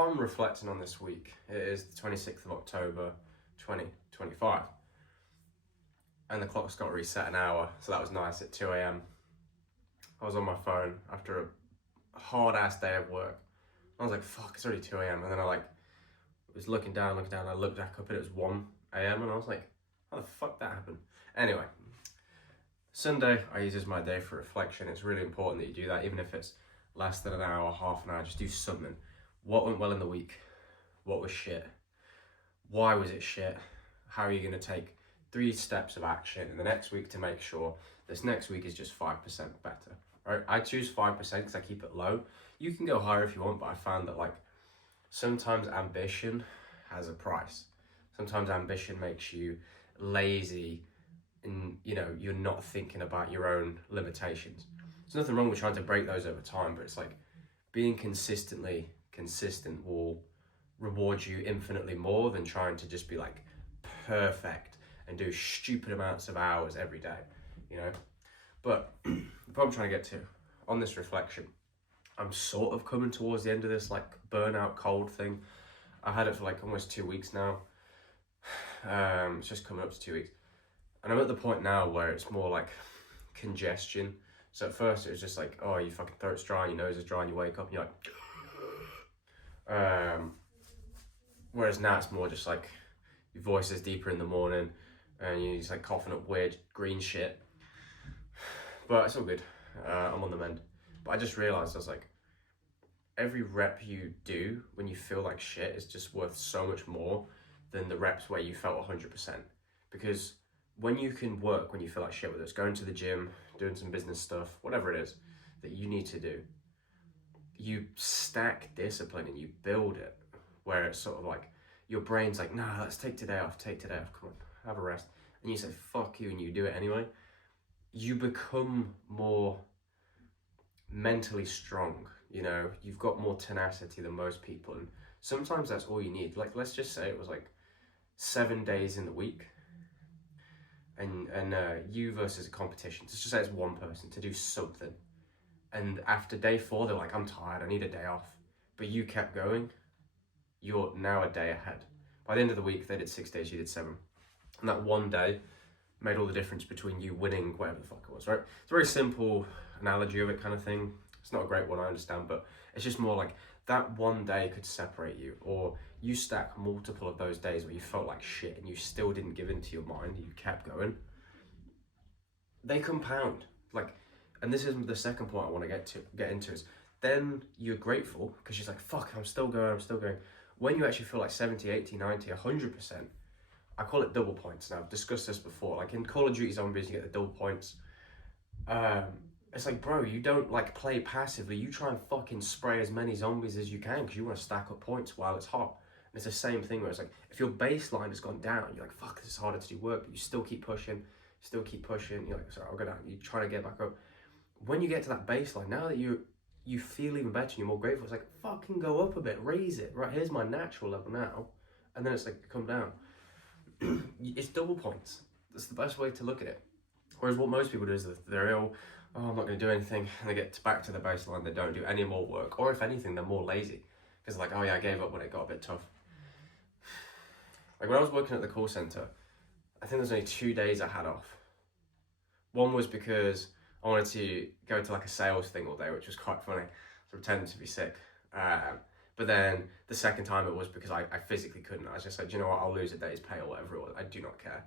upon reflecting on this week, it is the 26th of October, 2025. And the clock's got reset an hour, so that was nice at 2 a.m. I was on my phone after a hard-ass day of work. I was like, fuck, it's already 2 a.m. And then I was looking down, I looked back up and it was 1 a.m. and I was like, how the fuck that happened? Anyway, Sunday I use as my day for reflection. It's really important that you do that, even if it's less than an hour, half an hour, just do something. What went well in the week? What was shit? Why was it shit? How are you gonna take 3 steps of action in the next week to make sure this next week is just 5% better? Right? I choose 5% because I keep it low. You can go higher if you want, but I found that sometimes ambition has a price. Sometimes ambition makes you lazy and you're not thinking about your own limitations. There's nothing wrong with trying to break those over time, but it's like being consistently consistent will reward you infinitely more than trying to just be perfect and do stupid amounts of hours every day, But the point I'm trying to get to on this reflection, I'm sort of coming towards the end of this burnout cold thing. I had it for almost 2 weeks now. It's just coming up to 2 weeks. And I'm at the point now where it's more like congestion. So at first it was just oh, your fucking throat's dry, your nose is dry, and you wake up and you're whereas now it's more just your voice is deeper in the morning and you're just coughing up weird green shit. But it's all good. I'm on the mend. But I just realized, I was every rep you do when you feel like shit is just worth so much more than the reps where you felt 100%. Because when you can work when you feel like shit, whether it's going to the gym, doing some business stuff, whatever it is that you need to do, you stack discipline and you build it where it's sort of your brain's nah, let's take today off, come on, have a rest. And you say, fuck you, and you do it anyway. You become more mentally strong, you've got more tenacity than most people. And sometimes that's all you need. Let's just say it was 7 days in the week and you versus a competition. Let's just say it's one person to do something. And after day 4, they're I'm tired, I need a day off. But you kept going, you're now a day ahead. By the end of the week, they did 6 days, you did 7. And that one day made all the difference between you winning whatever the fuck it was, right? It's a very simple analogy of it kind of thing. It's not a great one, I understand, but it's just more that one day could separate you, or you stack multiple of those days where you felt like shit and you still didn't give in to your mind, you kept going. They compound. And this is the second point I want to get into is then you're grateful because she's fuck, I'm still going. When you actually feel 70, 80, 90, 100%, I call it double points. Now, I've discussed this before. In Call of Duty Zombies, you get the double points. It's bro, you don't play passively. You try and fucking spray as many zombies as you can because you want to stack up points while it's hot. And it's the same thing where it's if your baseline has gone down, you're fuck, this is harder to do work, but you still keep pushing. You're sorry, I'll go down. You try to get back up. When you get to that baseline, now that you feel even better and you're more grateful, it's fucking go up a bit, raise it. Right, here's my natural level now. And then it's come down. It's double points. That's the best way to look at it. Whereas what most people do is they're ill, oh, I'm not going to do anything, and they get back to the baseline, they don't do any more work, or if anything, they're more lazy. Because oh yeah, I gave up when it got a bit tough. When I was working at the call center, I think there's only 2 days I had off. One was because I wanted to go to a sales thing all day, which was quite funny, so pretending to be sick. But then the second time it was because I physically couldn't. I was just you know what, I'll lose a day's pay or whatever it was. I do not care.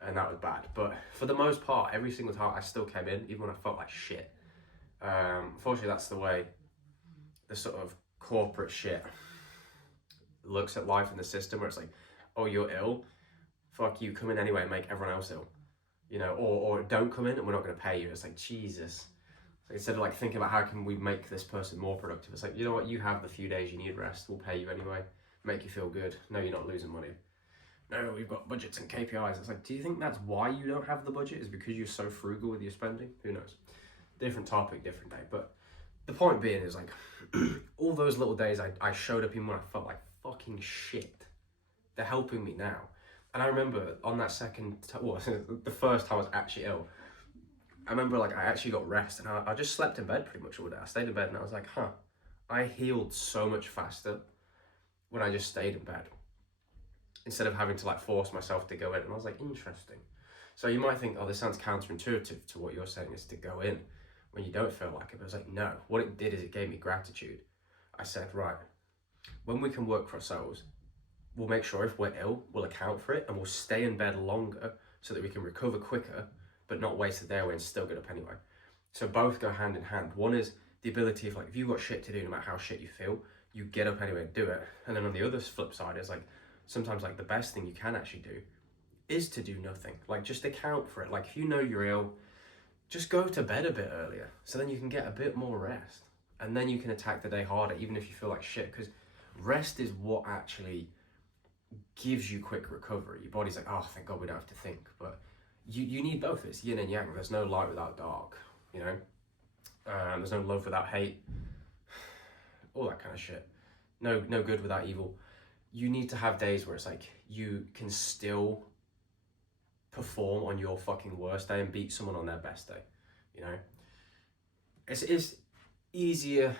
And that was bad. But for the most part, every single time I still came in, even when I felt like shit. Unfortunately, that's the way the sort of corporate shit looks at life in the system, where it's oh, you're ill? Fuck you, come in anyway and make everyone else ill. Or don't come in and we're not going to pay you. It's Jesus. So instead of thinking about how can we make this person more productive, it's you know what, you have the few days you need rest, we'll pay you anyway, make you feel good. No, you're not losing money. No, we've got budgets and KPIs. It's do you think that's why you don't have the budget? Is because you're so frugal with your spending? Who knows? Different topic, different day. But the point being is all those little days I showed up in when I felt like fucking shit. They're helping me now. And I remember on that the first time I was actually ill, I remember I actually got rest and I just slept in bed pretty much all day. I stayed in bed and I was I healed so much faster when I just stayed in bed instead of having to like force myself to go in. And I was like, interesting. So you might think, oh, this sounds counterintuitive to what you're saying is to go in when you don't feel like it. But I was like, no, what it did is it gave me gratitude. I said, right, when we can work for ourselves, we'll make sure if we're ill, we'll account for it and we'll stay in bed longer so that we can recover quicker, but not waste the day away and still get up anyway. So both go hand in hand. One is the ability of like, if you've got shit to do, no matter how shit you feel, you get up anyway and do it. And then on the other flip side is like, sometimes like the best thing you can actually do is to do nothing. Like just account for it. Like if you know you're ill, just go to bed a bit earlier so then you can get a bit more rest. And then you can attack the day harder, even if you feel like shit, because rest is what actually gives you quick recovery. Your body's like, oh, thank God we don't have to think. But you need both. It's yin and yang. There's no light without dark, you know? There's no love without hate. All that kind of shit. No good without evil. You need to have days where it's like you can still perform on your fucking worst day and beat someone on their best day, you know? It's easier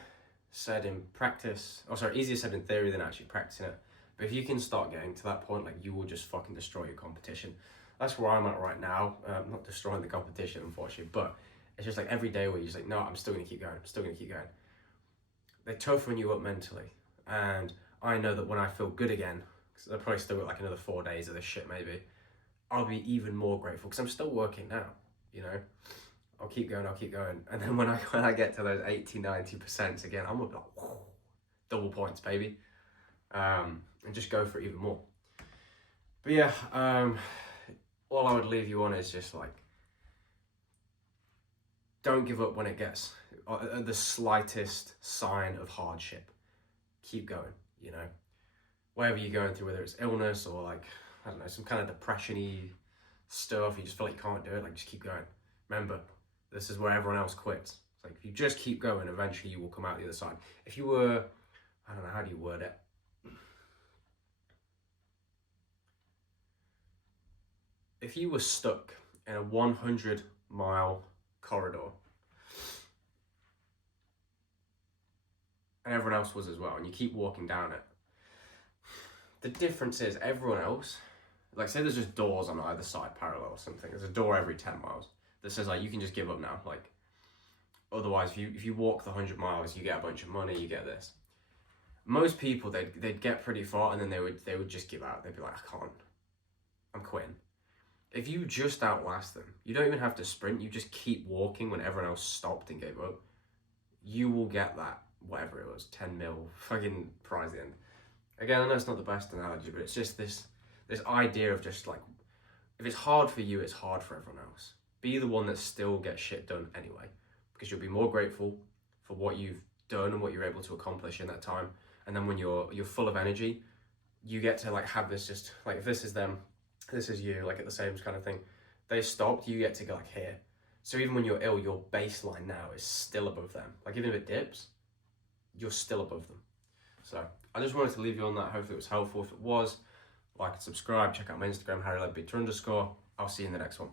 said in practice, easier said in theory than actually practicing it. But if you can start getting to that point, like you will just fucking destroy your competition. That's where I'm at right now. I'm not destroying the competition, unfortunately, but it's just like every day where you're just like, no, I'm still gonna keep going, I'm still gonna keep going. They toughen you up mentally. And I know that when I feel good again, because I've probably still got like another 4 days of this shit maybe, I'll be even more grateful because I'm still working now, you know? I'll keep going. And then when I get to those 80-90% again, I'm gonna be like, whoa, double points, baby. And just go for it even more. But yeah, all I would leave you on is just like, don't give up when it gets the slightest sign of hardship. Keep going, you know? Whatever you're going through, whether it's illness or like, I don't know, some kind of depression-y stuff, you just feel like you can't do it, like just keep going. Remember, this is where everyone else quits. It's like, if you just keep going, eventually you will come out the other side. If you were, I don't know, how do you word it? If you were stuck in a 100-mile corridor, and everyone else was as well, and you keep walking down it, the difference is everyone else, like say there's just doors on either side parallel or something, there's a door every 10 miles that says like, you can just give up now. Like, otherwise if you walk the 100 miles, you get a bunch of money, you get this. Most people, they'd get pretty far and then they would just give out. They'd be like, I can't, I'm quitting. If you just outlast them, you don't even have to sprint, you just keep walking when everyone else stopped and gave up, you will get that, whatever it was, 10 mil fucking prize at the end. Again, I know it's not the best analogy, but it's just this idea of just like, if it's hard for you, it's hard for everyone else. Be the one that still gets shit done anyway, because you'll be more grateful for what you've done and what you're able to accomplish in that time. And then when you're full of energy, you get to like have this just like, if this is them, this is you, like at the same kind of thing. They stopped, you get to go like here. So even when you're ill, your baseline now is still above them. Like even if it dips, you're still above them. So I just wanted to leave you on that. Hopefully it was helpful. If it was, like and subscribe. Check out my Instagram, harryleadbeater_. I'll see you in the next one.